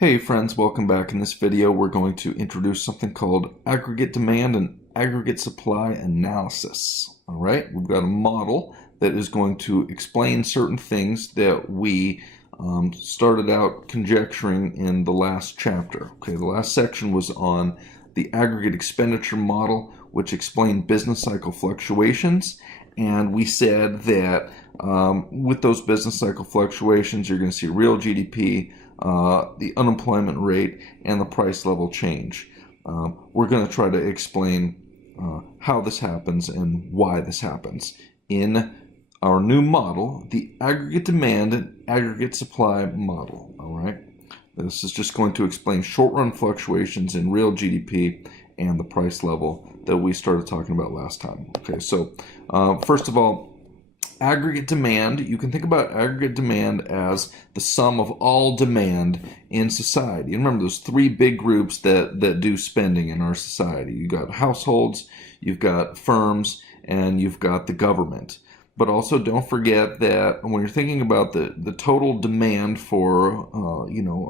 Hey friends, welcome back. In this video, we're going to introduce something called aggregate demand and aggregate supply analysis. All right, we've got a model that is going to explain certain things that we started out conjecturing in the last chapter. Okay, the last section was on the aggregate expenditure model, which explained business cycle fluctuations. And we said that with those business cycle fluctuations, you're going to see real GDP, the unemployment rate, and the price level change. We're going to try to explain how this happens and why this happens in our new model, the aggregate demand and aggregate supply model. All right. This is just going to explain short-run fluctuations in real GDP and the price level that we started talking about last time. Okay, so first of all, aggregate demand, you can think about aggregate demand as the sum of all demand in society. And remember, there's three big groups that do spending in our society. You've got households, you've got firms, and you've got the government. But also don't forget that when you're thinking about the total demand for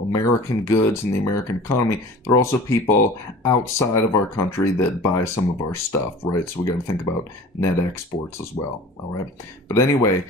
American goods and the American economy, there are also people outside of our country that buy some of our stuff, right? So we got to think about net exports as well, all right? But anyway,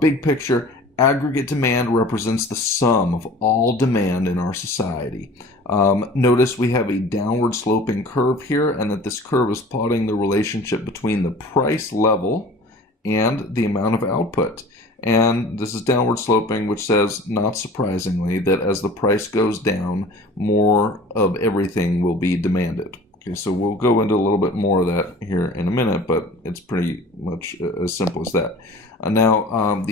big picture, aggregate demand represents the sum of all demand in our society. Notice we have a downward sloping curve here, and that this curve is plotting the relationship between the price level and the amount of output. And this is downward sloping, which says, not surprisingly, that as the price goes down, more of everything will be demanded. Okay, so we'll go into a little bit more of that here in a minute, but it's pretty much as simple as that. Now,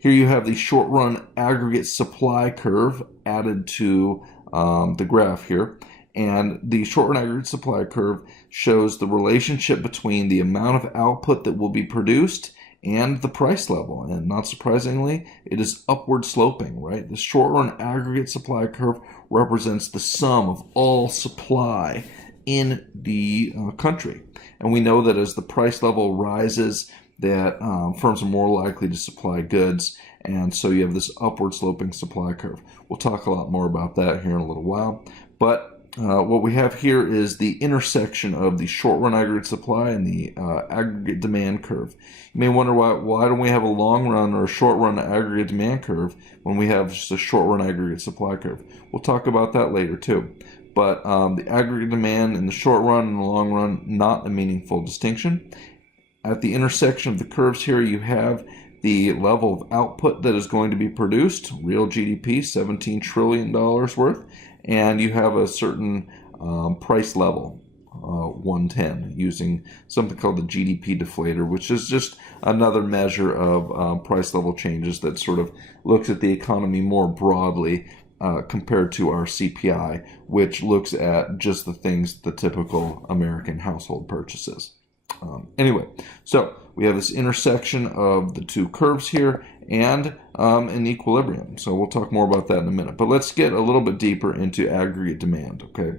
here you have the short-run aggregate supply curve added to the graph here. And the short-run aggregate supply curve shows the relationship between the amount of output that will be produced and the price level. And not surprisingly, it is upward sloping, right? The short-run aggregate supply curve represents the sum of all supply in the country. And we know that as the price level rises, that firms are more likely to supply goods. And so you have this upward sloping supply curve. We'll talk a lot more about that here in a little while. But what we have here is the intersection of the short-run aggregate supply and the aggregate demand curve. You may wonder why don't we have a long-run or a short-run aggregate demand curve when we have just a short-run aggregate supply curve. We'll talk about that later too. But the aggregate demand in the short run and the long run, not a meaningful distinction. At the intersection of the curves here, you have the level of output that is going to be produced, real GDP, $17 trillion worth, and you have a certain price level, 110, using something called the GDP deflator, which is just another measure of price level changes that sort of looks at the economy more broadly compared to our CPI, which looks at just the things the typical American household purchases. Anyway, so we have this intersection of the two curves here and an equilibrium. So we'll talk more about that in a minute. But let's get a little bit deeper into aggregate demand, okay?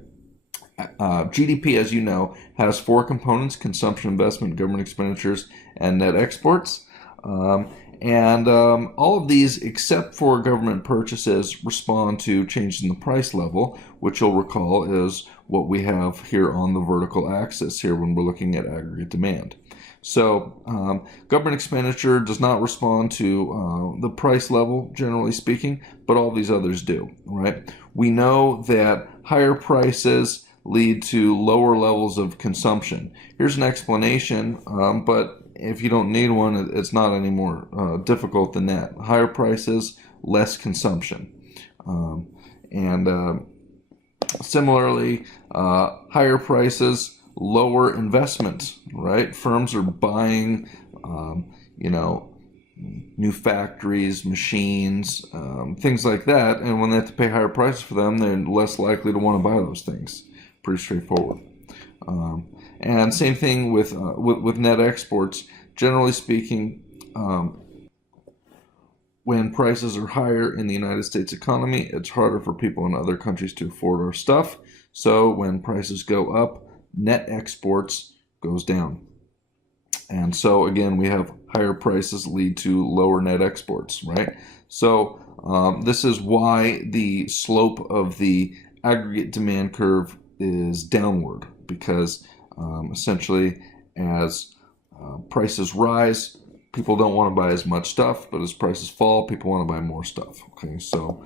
GDP, as you know, has four components: consumption, investment, government expenditures, and net exports. All of these, except for government purchases, respond to changes in the price level, which you'll recall is what we have here on the vertical axis here when we're looking at aggregate demand. So government expenditure does not respond to the price level, generally speaking, but all these others do, right? We know that higher prices lead to lower levels of consumption. Here's an explanation, but if you don't need one, it's not any more difficult than that. Higher prices, less consumption. Similarly, higher prices, lower investment, right? Firms are buying, new factories, machines, things like that. And when they have to pay higher prices for them, they're less likely to want to buy those things. Pretty straightforward. And same thing with net exports. Generally speaking, when prices are higher in the United States economy, it's harder for people in other countries to afford our stuff. So when prices go up, net exports goes down. And so again, we have higher prices lead to lower net exports, right? So This is why the slope of the aggregate demand curve is downward, because essentially as prices rise, people don't want to buy as much stuff, but as prices fall, people want to buy more stuff. Okay, so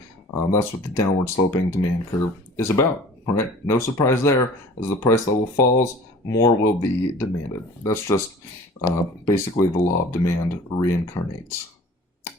that's what the downward sloping demand curve is about, right? No surprise there. As the price level falls, more will be demanded. That's just basically the law of demand reincarnates.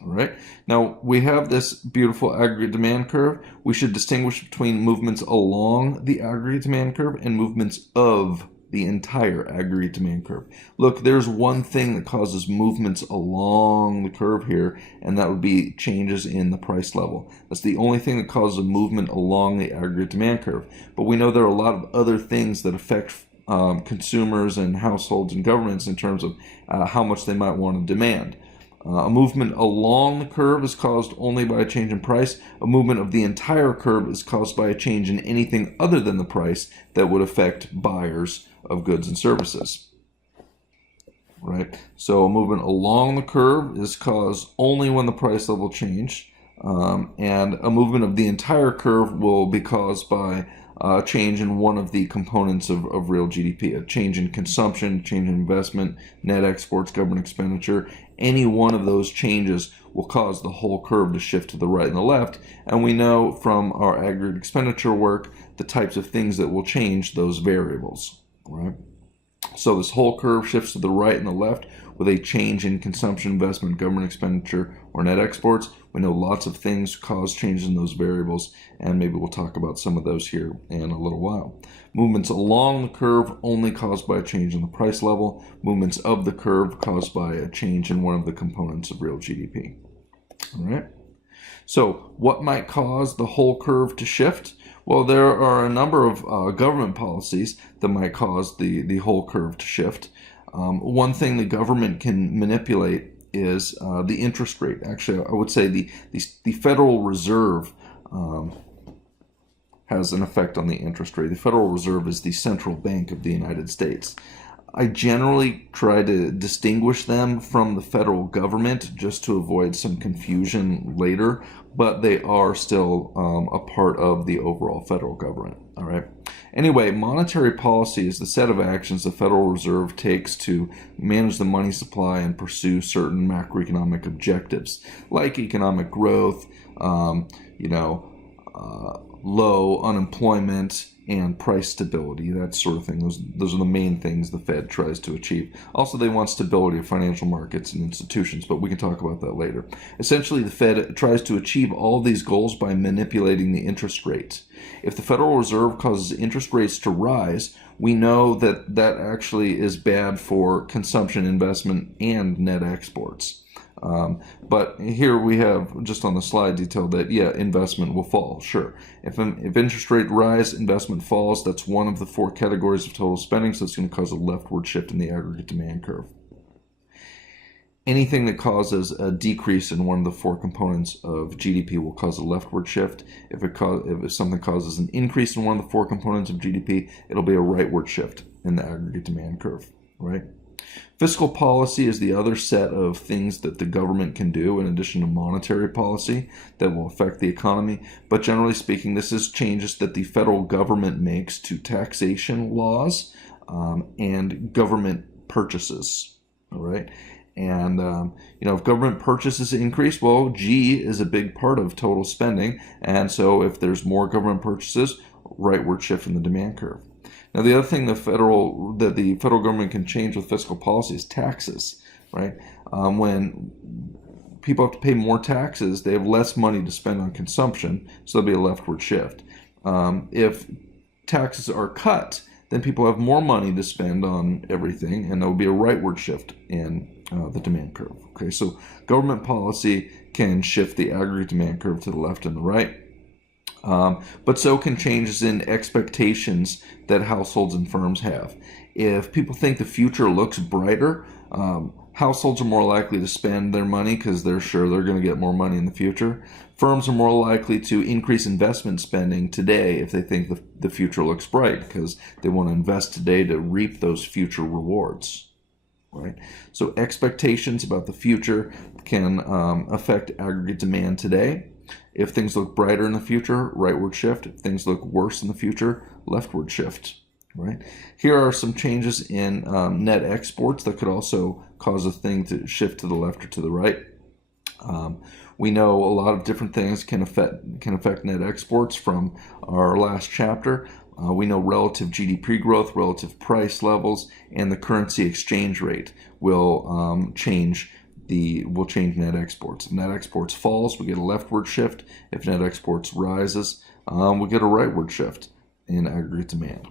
All right. Now we have this beautiful aggregate demand curve. We should distinguish between movements along the aggregate demand curve and movements of the entire aggregate demand curve. Look, there's one thing that causes movements along the curve here, and that would be changes in the price level. That's the only thing that causes a movement along the aggregate demand curve. But we know there are a lot of other things that affect consumers and households and governments in terms of how much they might want to demand. A movement along the curve is caused only by a change in price. A movement of the entire curve is caused by a change in anything other than the price that would affect buyers of goods and services. Right? So a movement along the curve is caused only when the price level changes, and a movement of the entire curve will be caused by a change in one of the components of real GDP, a change in consumption, change in investment, net exports, government expenditure. Any one of those changes will cause the whole curve to shift to the right and the left. And we know from our aggregate expenditure work the types of things that will change those variables, right? So this whole curve shifts to the right and the left with a change in consumption, investment, government expenditure, or net exports. We know lots of things cause changes in those variables, and maybe we'll talk about some of those here in a little while. Movements along the curve only caused by a change in the price level. Movements of the curve caused by a change in one of the components of real GDP. All right. So what might cause the whole curve to shift? Well, there are a number of government policies that might cause the whole curve to shift. One thing the government can manipulate is the interest rate. Actually, I would say the Federal Reserve has an effect on the interest rate. The Federal Reserve is the central bank of the United States. I generally try to distinguish them from the federal government just to avoid some confusion later, but they are still a part of the overall federal government. All right. Anyway, monetary policy is the set of actions the Federal Reserve takes to manage the money supply and pursue certain macroeconomic objectives, like economic growth, low unemployment, and price stability, that sort of thing. Those are the main things the Fed tries to achieve. Also, they want stability of financial markets and institutions, but we can talk about that later. Essentially, the Fed tries to achieve all these goals by manipulating the interest rate. If the Federal Reserve causes interest rates to rise, we know that that actually is bad for consumption, investment, and net exports. But here we have just on the slide detailed that, yeah, investment will fall. Sure. If interest rate rise, investment falls. That's one of the four categories of total spending, so it's going to cause a leftward shift in the aggregate demand curve. Anything that causes a decrease in one of the four components of GDP will cause a leftward shift. If something causes an increase in one of the four components of GDP, it'll be a rightward shift in the aggregate demand curve, right? Fiscal policy is the other set of things that the government can do in addition to monetary policy that will affect the economy. But generally speaking, this is changes that the federal government makes to taxation laws and government purchases. All right. And, if government purchases increase, well, G is a big part of total spending. And so if there's more government purchases, rightward shift in the demand curve. Now, the other thing the federal government can change with fiscal policy is taxes, right? When people have to pay more taxes, they have less money to spend on consumption, so there'll be a leftward shift. If taxes are cut, then people have more money to spend on everything, and there will be a rightward shift in the demand curve. Okay, so government policy can shift the aggregate demand curve to the left and the right. But so can changes in expectations that households and firms have. If people think the future looks brighter, households are more likely to spend their money because they're sure they're going to get more money in the future. Firms are more likely to increase investment spending today if they think the future looks bright because they want to invest today to reap those future rewards. Right? So expectations about the future can affect aggregate demand today. If things look brighter in the future, rightward shift. If things look worse in the future, leftward shift. Right. Here are some changes in net exports that could also cause a thing to shift to the left or to the right. We know a lot of different things can affect net exports from our last chapter. We know relative GDP growth, relative price levels, and the currency exchange rate will change net exports. If net exports falls, we get a leftward shift. If net exports rises, we get a rightward shift in aggregate demand.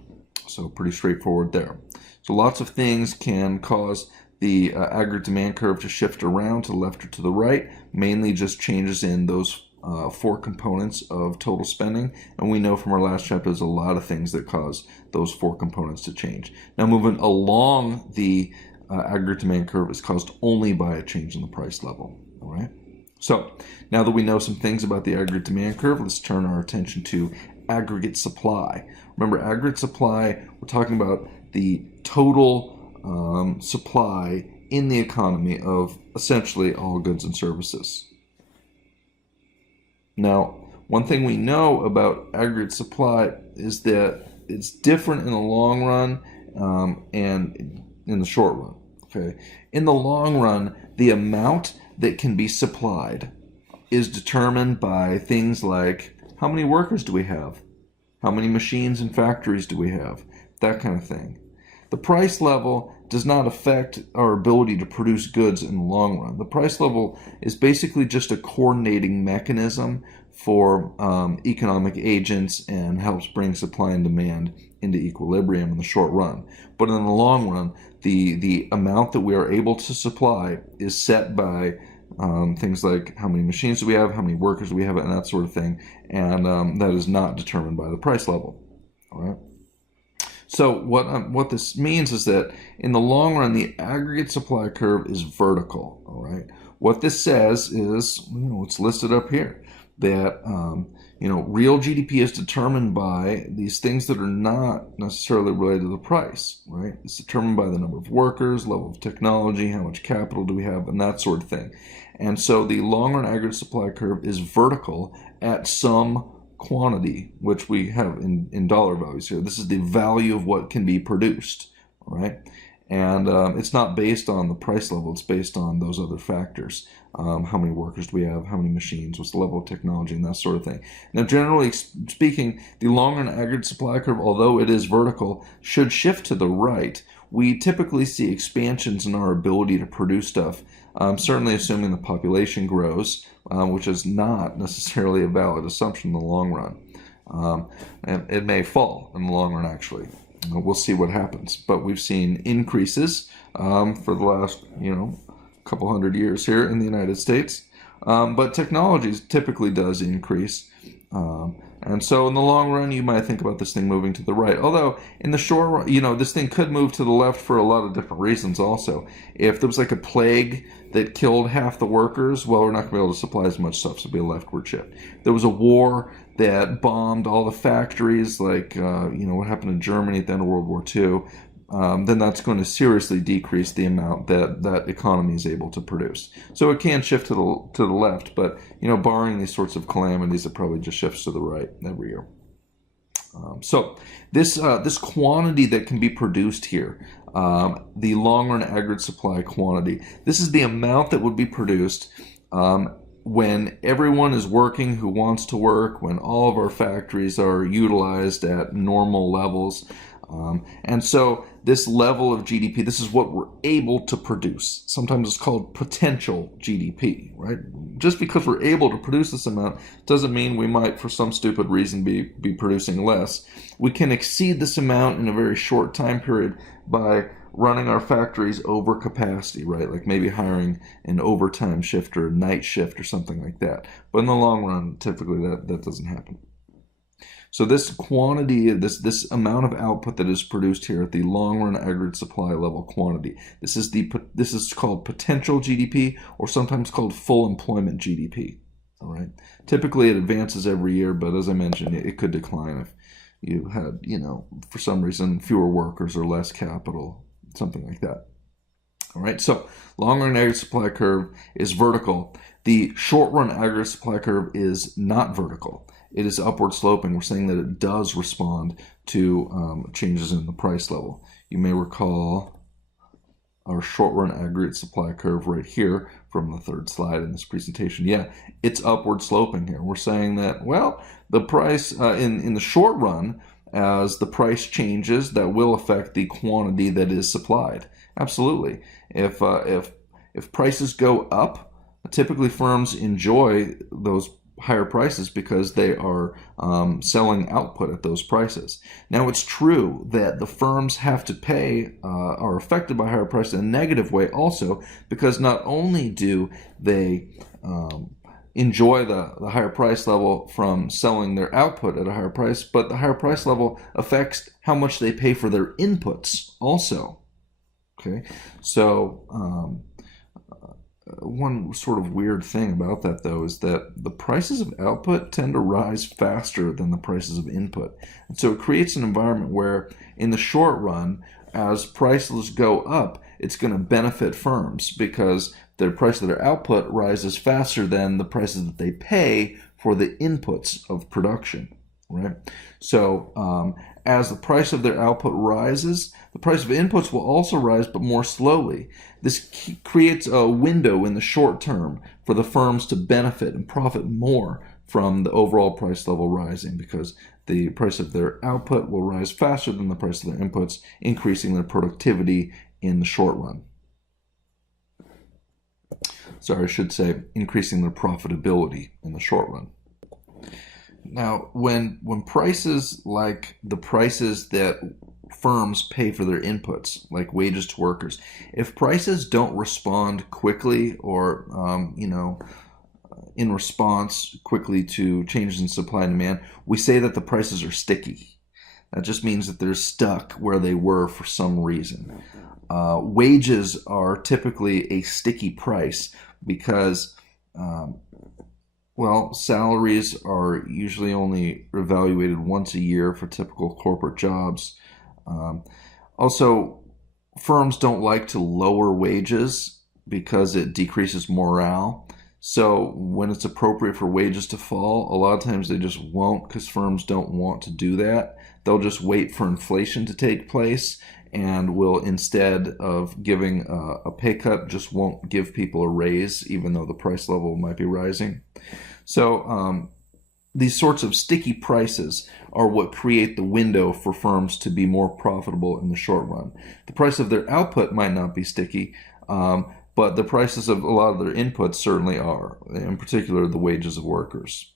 So pretty straightforward there. So lots of things can cause the aggregate demand curve to shift around to the left or to the right, mainly just changes in those 4 components of total spending. And we know from our last chapter there's a lot of things that cause those 4 components to change. Now moving along the aggregate demand curve is caused only by a change in the price level. All right. So now that we know some things about the aggregate demand curve, let's turn our attention to aggregate supply. Remember, aggregate supply, we're talking about the total supply in the economy of essentially all goods and services. Now, one thing we know about aggregate supply is that it's different in the long run and in the short run. Okay, in the long run, the amount that can be supplied is determined by things like how many workers do we have, how many machines and factories do we have, that kind of thing. The price level does not affect our ability to produce goods in the long run. The price level is basically just a coordinating mechanism for economic agents and helps bring supply and demand into equilibrium in the short run. But in the long run, the amount that we are able to supply is set by things like how many machines do we have, how many workers do we have, and that sort of thing. And that is not determined by the price level. All right. So what this means is that in the long run, the aggregate supply curve is vertical. All right. What this says is, it's listed up here, that real GDP is determined by these things that are not necessarily related to the price. Right. It's determined by the number of workers, level of technology, how much capital do we have, and that sort of thing. And so the long run aggregate supply curve is vertical at some quantity, which we have in dollar values here. This is the value of what can be produced, right? And it's not based on the price level. It's based on those other factors. How many workers do we have? How many machines? What's the level of technology? And that sort of thing. Now, generally speaking, the long-run aggregate supply curve, although it is vertical, should shift to the right. We typically see expansions in our ability to produce stuff, certainly assuming the population grows, which is not necessarily a valid assumption in the long run. And it may fall in the long run, actually. We'll see what happens. But we've seen increases for the last, couple hundred years here in the United States. But technology typically does increase. And so in the long run, you might think about this thing moving to the right. Although in the short run, this thing could move to the left for a lot of different reasons also. If there was like a plague that killed half the workers, well, we're not going to be able to supply as much stuff, so it'll be a leftward shift. There was a war that bombed all the factories, like, what happened in Germany at the end of World War II. Then that's going to seriously decrease the amount that economy is able to produce. So it can shift to the left, but barring these sorts of calamities, it probably just shifts to the right every year. So this quantity that can be produced here, the long-run aggregate supply quantity, this is the amount that would be produced when everyone is working who wants to work, when all of our factories are utilized at normal levels. And so this level of GDP, this is what we're able to produce. Sometimes it's called potential GDP, right? Just because we're able to produce this amount doesn't mean we might, for some stupid reason, be producing less. We can exceed this amount in a very short time period by running our factories over capacity, right? Like maybe hiring an overtime shift or a night shift or something like that. But in the long run, typically that doesn't happen. So this quantity, this amount of output that is produced here at the long-run aggregate supply level quantity, this is called potential GDP, or sometimes called full employment GDP. All right. Typically, it advances every year, but as I mentioned, it could decline if you had, for some reason, fewer workers or less capital, something like that. All right, so long-run aggregate supply curve is vertical. The short-run aggregate supply curve is not vertical. It is upward sloping. We're saying that it does respond to changes in the price level. You may recall our short-run aggregate supply curve right here from the third slide in this presentation. Yeah, it's upward sloping here. We're saying that, well, the price in the short run, as the price changes, that will affect the quantity that is supplied. Absolutely. If prices go up, typically firms enjoy those higher prices because they are selling output at those prices. Now, it's true that the firms have to pay, are affected by higher prices in a negative way also, because not only do they enjoy the higher price level from selling their output at a higher price, but the higher price level affects how much they pay for their inputs also. Okay, so one sort of weird thing about that, though, is that the prices of output tend to rise faster than the prices of input. And so it creates an environment where, in the short run, as prices go up, it's going to benefit firms because the price of their output rises faster than the prices that they pay for the inputs of production, right? So as the price of their output rises, the price of inputs will also rise, but more slowly. This creates a window in the short term for the firms to benefit and profit more from the overall price level rising, because the price of their output will rise faster than the price of their inputs, increasing their productivity in the short run. Sorry, I should say increasing their profitability in the short run. Now, when prices like the prices that firms pay for their inputs, like wages to workers, if prices don't respond quickly or, in response quickly to changes in supply and demand, we say that the prices are sticky. That just means that they're stuck where they were for some reason. Wages are typically a sticky price because salaries are usually only evaluated once a year for typical corporate jobs. Also, firms don't like to lower wages because it decreases morale. So when it's appropriate for wages to fall, a lot of times they just won't, because firms don't want to do that. They'll just wait for inflation to take place and will, instead of giving a pay cut, just won't give people a raise, even though the price level might be rising. So these sorts of sticky prices are what create the window for firms to be more profitable in the short run. The price of their output might not be sticky, but the prices of a lot of their inputs certainly are, in particular the wages of workers.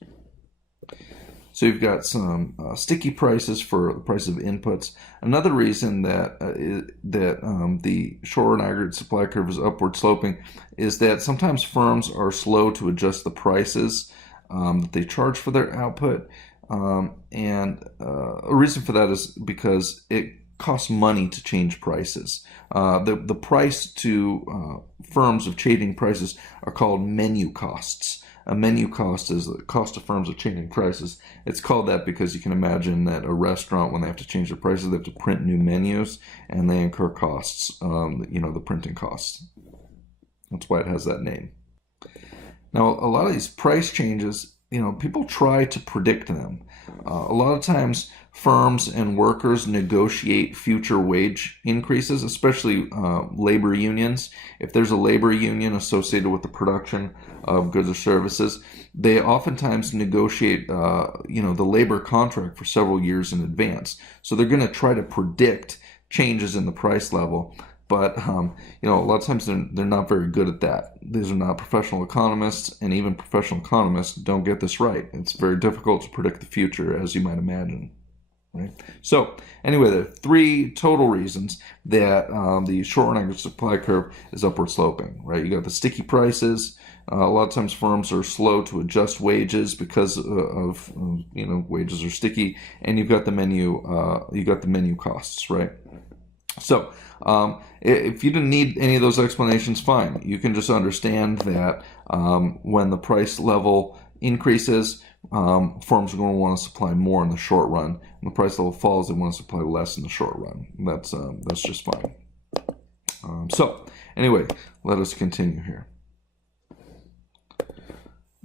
So you've got some sticky prices for the price of inputs. Another reason that the short-run aggregate supply curve is upward sloping is that sometimes firms are slow to adjust the prices that they charge for their output. And a reason for that is because it costs money to change prices. The price to firms of changing prices are called menu costs. A menu cost is the cost of firms of changing prices. It's called that because you can imagine that a restaurant, when they have to change their prices, they have to print new menus, and they incur costs, the printing costs. That's why it has that name. Now, a lot of these price changes, people try to predict them. A lot of times, firms and workers negotiate future wage increases, especially labor unions. If there's a labor union associated with the production of goods or services, they oftentimes negotiate, the labor contract for several years in advance. So they're going to try to predict changes in the price level. But, a lot of times they're not very good at that. These are not professional economists, and even professional economists don't get this right. It's very difficult to predict the future, as you might imagine. Right? So, anyway, there are three total reasons that the short-run aggregate supply curve is upward sloping. Right? You got the sticky prices. A lot of times firms are slow to adjust wages because of wages are sticky, and you've got the menu costs. Right? So, if you didn't need any of those explanations, fine. You can just understand that when the price level increases, firms are going to want to supply more in the short run. When the price level falls, they want to supply less in the short run. That's just fine. So, Anyway, let us continue here.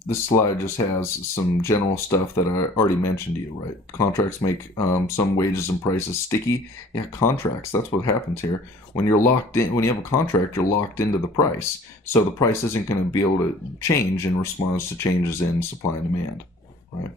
This slide just has some general stuff that I already mentioned to you, right? Contracts make some wages and prices sticky. Yeah, contracts, that's what happens here. When you're locked in, when you have a contract, you're locked into the price. So the price isn't going to be able to change in response to changes in supply and demand, right?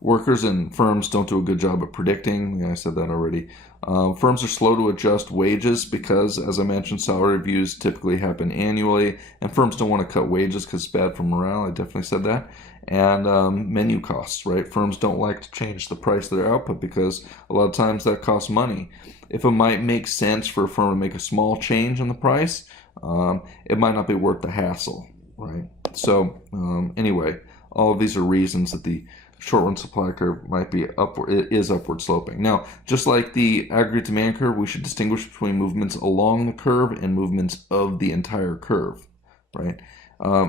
Workers and firms don't do a good job of predicting. Yeah, I said that already. Firms are slow to adjust wages because, as I mentioned, salary reviews typically happen annually, and firms don't want to cut wages because it's bad for morale. I definitely said that. And menu costs, right? Firms don't like to change the price of their output because a lot of times that costs money. If it might make sense for a firm to make a small change in the price, it might not be worth the hassle, right? So anyway, all of these are reasons that the short-run supply curve might be upward, it is upward sloping. Now, just like the aggregate demand curve, we should distinguish between movements along the curve and movements of the entire curve, right?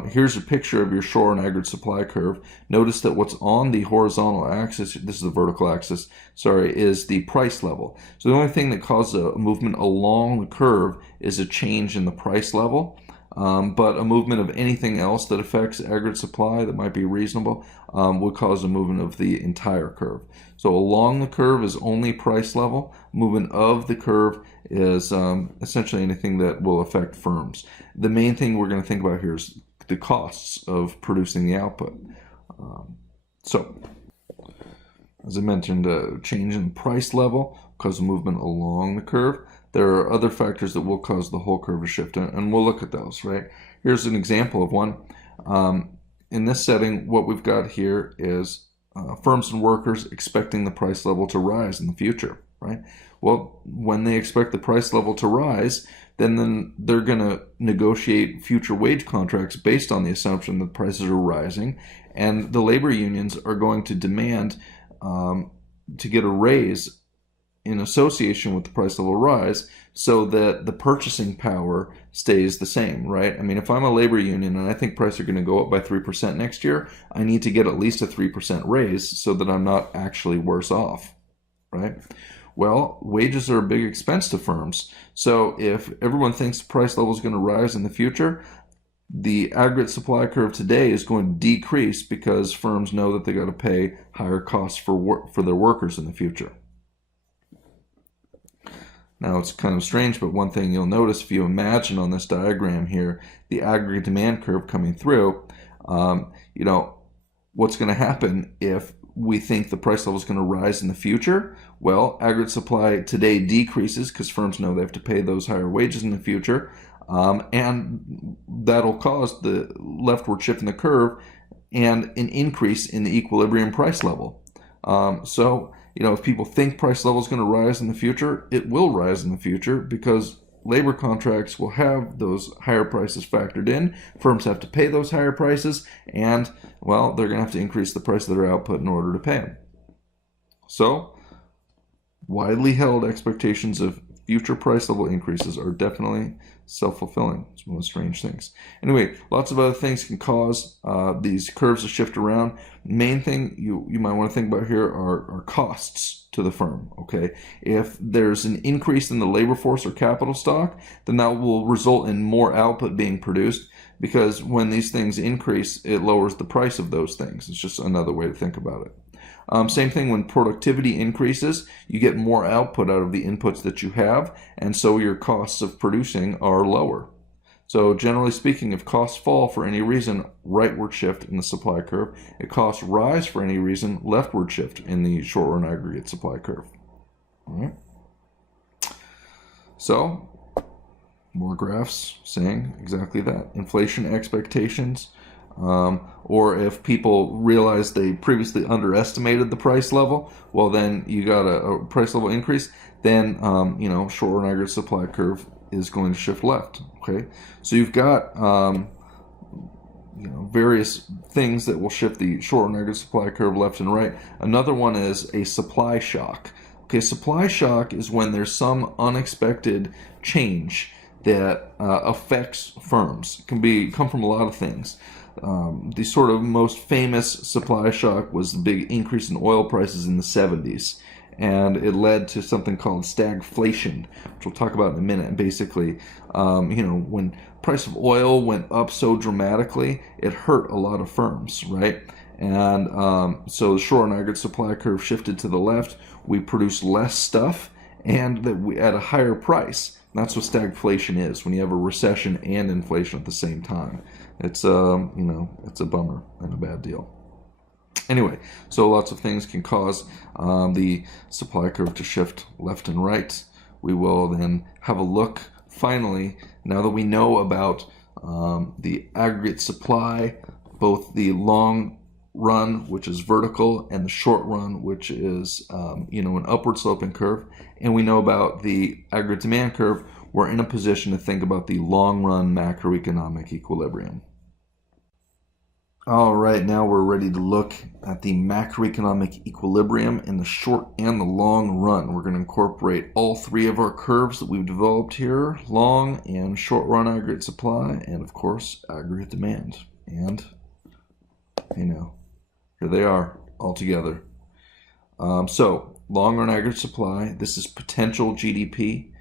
Here's a picture of your short and aggregate supply curve. Notice that what's on the horizontal axis, this is the vertical axis, sorry, is the price level. So the only thing that causes a movement along the curve is a change in the price level. But a movement of anything else that affects aggregate supply that might be reasonable would cause a movement of the entire curve. So along the curve is only price level. Movement of the curve is essentially anything that will affect firms. The main thing we're going to think about here is the costs of producing the output. So, as I mentioned, a change in price level causes movement along the curve. There are other factors that will cause the whole curve to shift, and we'll look at those, right? Here's an example of one. In this setting, what we've got here is firms and workers expecting the price level to rise in the future, right? Well, when they expect the price level to rise, then they're going to negotiate future wage contracts based on the assumption that prices are rising, and the labor unions are going to demand to get a raise in association with the price level rise so that the purchasing power stays the same, right? I mean, if I'm a labor union and I think prices are going to go up by 3% next year, I need to get at least a 3% raise so that I'm not actually worse off, right? Well, wages are a big expense to firms. So if everyone thinks the price level is going to rise in the future, the aggregate supply curve today is going to decrease because firms know that they got to pay higher costs for their workers in the future. Now, it's kind of strange, but one thing you'll notice if you imagine on this diagram here, the aggregate demand curve coming through, what's going to happen if we think the price level is going to rise in the future? Well, aggregate supply today decreases because firms know they have to pay those higher wages in the future, and that'll cause the leftward shift in the curve and an increase in the equilibrium price level. If people think price level is going to rise in the future, it will rise in the future because labor contracts will have those higher prices factored in. Firms have to pay those higher prices, and, well, they're going to have to increase the price of their output in order to pay them. So, widely held expectations of future price level increases are definitely self-fulfilling. It's one of the strange things. Anyway, lots of other things can cause these curves to shift around. Main thing you might want to think about here are costs to the firm, okay? If there's an increase in the labor force or capital stock, then that will result in more output being produced because when these things increase, it lowers the price of those things. It's just another way to think about it. Same thing when productivity increases, you get more output out of the inputs that you have, and so your costs of producing are lower. So generally speaking, if costs fall for any reason, rightward shift in the supply curve. If costs rise for any reason, leftward shift in the short-run aggregate supply curve. All right. So, more graphs saying exactly that. Inflation expectations. Or if people realize they previously underestimated the price level, well, then you got a price level increase, then, short-run aggregate supply curve is going to shift left, okay? So you've got, various things that will shift the short-run aggregate supply curve left and right. Another one is a supply shock. Okay, supply shock is when there's some unexpected change that affects firms. It can come from a lot of things. The sort of most famous supply shock was the big increase in oil prices in the 70s. and it led to something called stagflation, which we'll talk about in a minute. And basically, when price of oil went up so dramatically, it hurt a lot of firms, right? And so the short and aggregate supply curve shifted to the left. We produced less stuff, and at a higher price. That's what stagflation is, when you have a recession and inflation at the same time. It's it's a bummer and a bad deal. Anyway, so lots of things can cause the supply curve to shift left and right. We will then have a look, finally, now that we know about the aggregate supply, both the long run, which is vertical, and the short run, which is an upward sloping curve, and we know about the aggregate demand curve, we're in a position to think about the long run macroeconomic equilibrium. All right, now we're ready to look at the macroeconomic equilibrium in the short and the long run. We're going to incorporate all three of our curves that we've developed here, long and short run aggregate supply, and of course, aggregate demand. And, here they are all together. So, long run aggregate supply, this is potential GDP.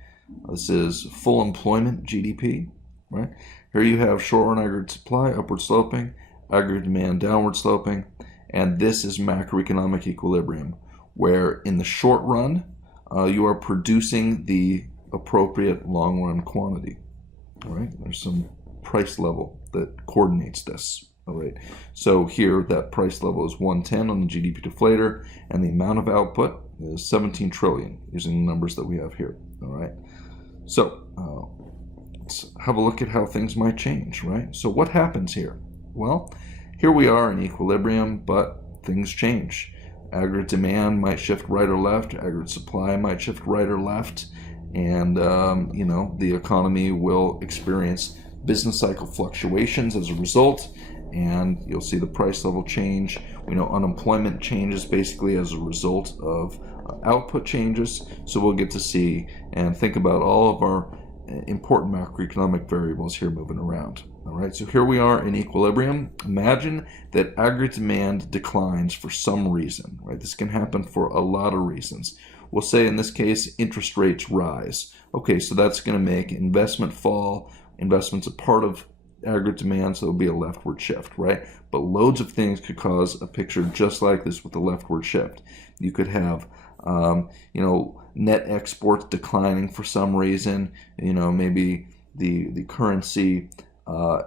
This is full employment GDP, right? Here you have short run aggregate supply, upward sloping, aggregate demand, downward sloping, and this is macroeconomic equilibrium, where in the short run, you are producing the appropriate long run quantity, all right? There's some price level that coordinates this. All right, so here that price level is 110 on the GDP deflator, and the amount of output is 17 trillion using the numbers that we have here. All right, so let's have a look at how things might change, right? So what happens here? Well, here we are in equilibrium, but things change. Aggregate demand might shift right or left, aggregate supply might shift right or left, and the economy will experience business cycle fluctuations as a result, and you'll see the price level change. We know unemployment changes basically as a result of output changes, so we'll get to see and think about all of our important macroeconomic variables here moving around. All right, so here we are in equilibrium. Imagine that aggregate demand declines for some reason, right? This can happen for a lot of reasons. We'll say in this case, interest rates rise. Okay, so that's going to make investment fall. Investment's a part of aggregate demand, so there'll be a leftward shift, right? But loads of things could cause a picture just like this with a leftward shift. You could have, net exports declining for some reason. Maybe the currency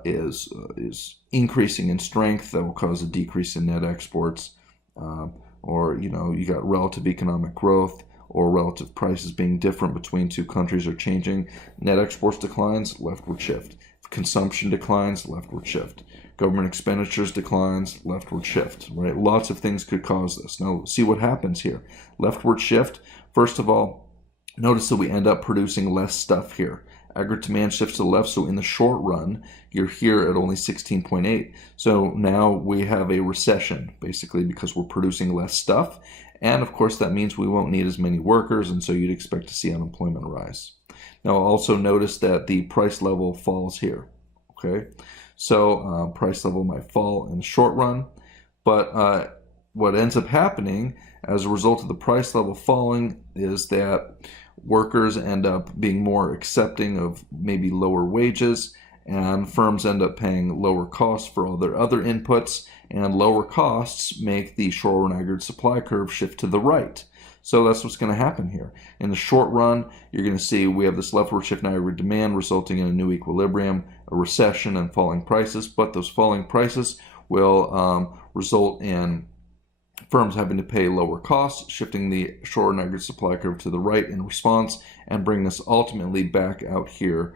is increasing in strength. That will cause a decrease in net exports. Or you got relative economic growth, or relative prices being different between two countries are changing. Net exports declines, leftward shift. Consumption declines, leftward shift. Government expenditures declines, leftward shift, right? Lots of things could cause this. Now, see what happens here. Leftward shift, first of all, notice that we end up producing less stuff here. Aggregate demand shifts to the left, so in the short run, you're here at only 16.8. So now we have a recession, basically, because we're producing less stuff. And, of course, that means we won't need as many workers, and so you'd expect to see unemployment rise. Now, also notice that the price level falls here, okay? So price level might fall in the short run, but what ends up happening as a result of the price level falling is that workers end up being more accepting of maybe lower wages, and firms end up paying lower costs for all their other inputs, and lower costs make the short run aggregate supply curve shift to the right. So that's what's going to happen here. In the short run, you're going to see we have this leftward shift in aggregate demand resulting in a new equilibrium, a recession, and falling prices. But those falling prices will result in firms having to pay lower costs, shifting the short run aggregate supply curve to the right in response, and bring us ultimately back out here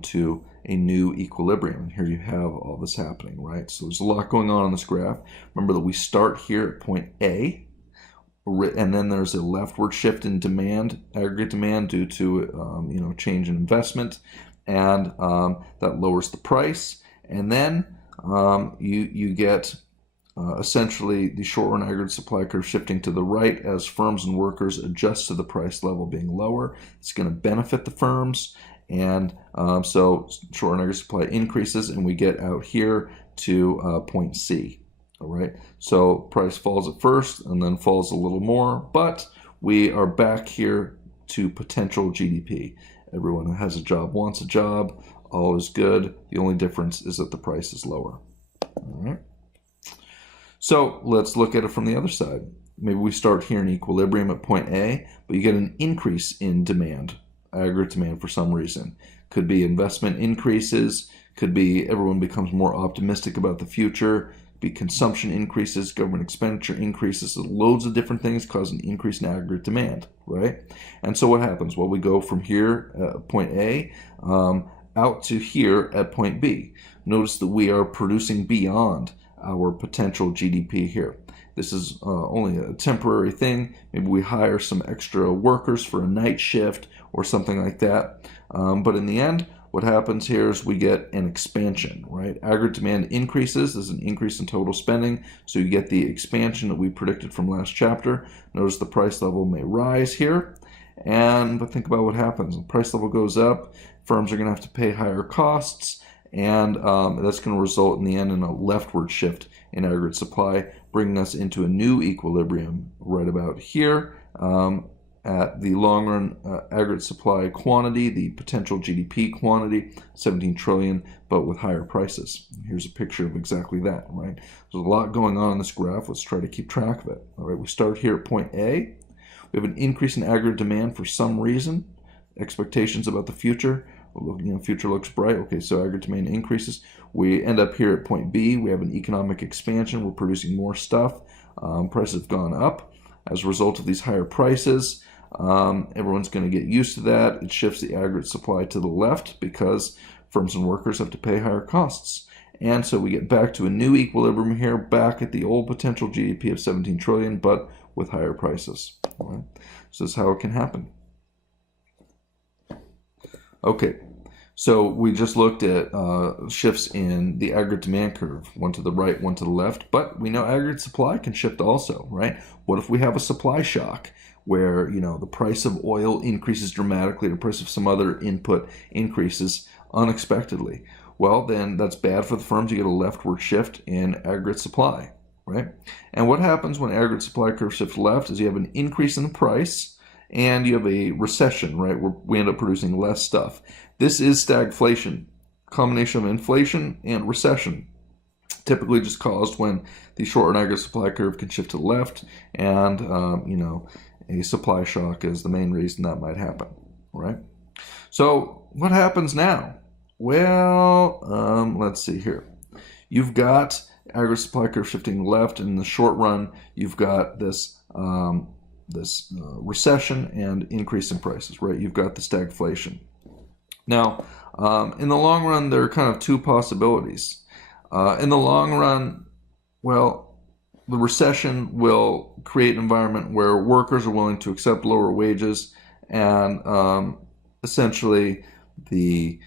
to a new equilibrium. And here you have all this happening, right? So there's a lot going on this graph. Remember that we start here at point A, and then there's a leftward shift in demand, aggregate demand, due to change in investment, and that lowers the price. And then you get essentially the short run aggregate supply curve shifting to the right as firms and workers adjust to the price level being lower. It's going to benefit the firms, and so short run aggregate supply increases, and we get out here to point C. All right, so price falls at first and then falls a little more, but we are back here to potential GDP. Everyone who has a job wants a job. All is good. The only difference is that the price is lower. All right. So let's look at it from the other side. Maybe we start here in equilibrium at point A, but you get an increase in demand, aggregate demand for some reason. Could be investment increases, could be everyone becomes more optimistic about the future, could be consumption increases, government expenditure increases, loads of different things cause an increase in aggregate demand, right? And so what happens? Well, we go from here at point A out to here at point B. Notice that we are producing beyond our potential GDP here. This is only a temporary thing. Maybe we hire some extra workers for a night shift or something like that. But in the end, what happens here is we get an expansion, right? Aggregate demand increases. There's an increase in total spending. So you get the expansion that we predicted from last chapter. Notice the price level may rise here. But think about what happens. The price level goes up. Firms are going to have to pay higher costs. And that's going to result in the end in a leftward shift in aggregate supply, bringing us into a new equilibrium right about here at the long run aggregate supply quantity, the potential GDP quantity, 17 trillion, but with higher prices. Here's a picture of exactly that, right? There's a lot going on in this graph. Let's try to keep track of it. All right, we start here at point A. We have an increase in aggregate demand for some reason, expectations about the future. Future looks bright. Okay, so aggregate demand increases. We end up here at point B. We have an economic expansion. We're producing more stuff. Prices have gone up as a result of these higher prices. Everyone's going to get used to that. It shifts the aggregate supply to the left because firms and workers have to pay higher costs. And so we get back to a new equilibrium here, back at the old potential GDP of 17 trillion, but with higher prices. All right? So this is how it can happen. Okay, so we just looked at shifts in the aggregate demand curve, one to the right, one to the left, but we know aggregate supply can shift also, right? What if we have a supply shock where, the price of oil increases dramatically, the price of some other input increases unexpectedly? Well, then that's bad for the firms. You get a leftward shift in aggregate supply, right? And what happens when aggregate supply curve shifts left is you have an increase in the price, and you have a recession, right, where we end up producing less stuff. This is stagflation, combination of inflation and recession, typically just caused when the short-run aggregate supply curve can shift to the left, and a supply shock is the main reason that might happen, right? So what happens now? Well, let's see here. You've got aggregate supply curve shifting left, and in the short run, you've got this recession and increase in prices, right? You've got the stagflation. Now, in the long run, there are kind of two possibilities. In the long run, well, the recession will create an environment where workers are willing to accept lower wages, and essentially the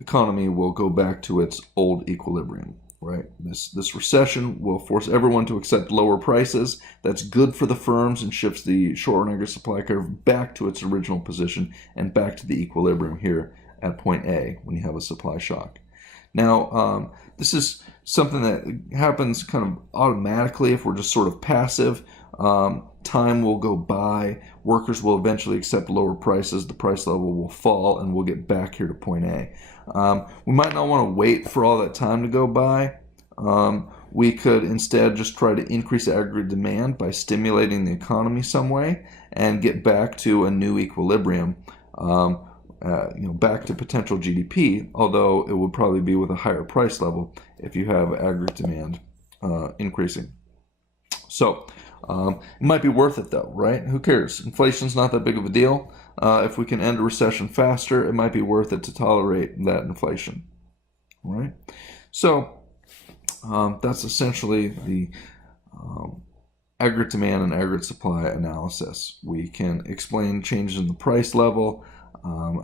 economy will go back to its old equilibrium. Right. This recession will force everyone to accept lower prices. That's good for the firms and shifts the short-run aggregate supply curve back to its original position and back to the equilibrium here at point A when you have a supply shock. Now, this is something that happens kind of automatically if we're just sort of passive. Time will go by. Workers will eventually accept lower prices. The price level will fall, and we'll get back here to point A. We might not want to wait for all that time to go by. We could instead just try to increase aggregate demand by stimulating the economy some way and get back to a new equilibrium, back to potential GDP, although it would probably be with a higher price level if you have aggregate demand increasing. So it might be worth it though, right? Who cares? Inflation's not that big of a deal. If we can end a recession faster, it might be worth it to tolerate that inflation, right? So that's essentially the aggregate demand and aggregate supply analysis. We can explain changes in the price level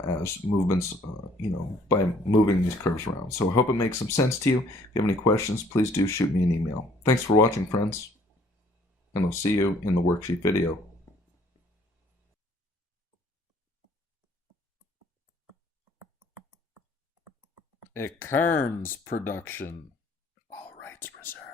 as movements, by moving these curves around. So I hope it makes some sense to you. If you have any questions, please do shoot me an email. Thanks for watching, friends, and I'll see you in the worksheet video. A Kearns production. All rights reserved.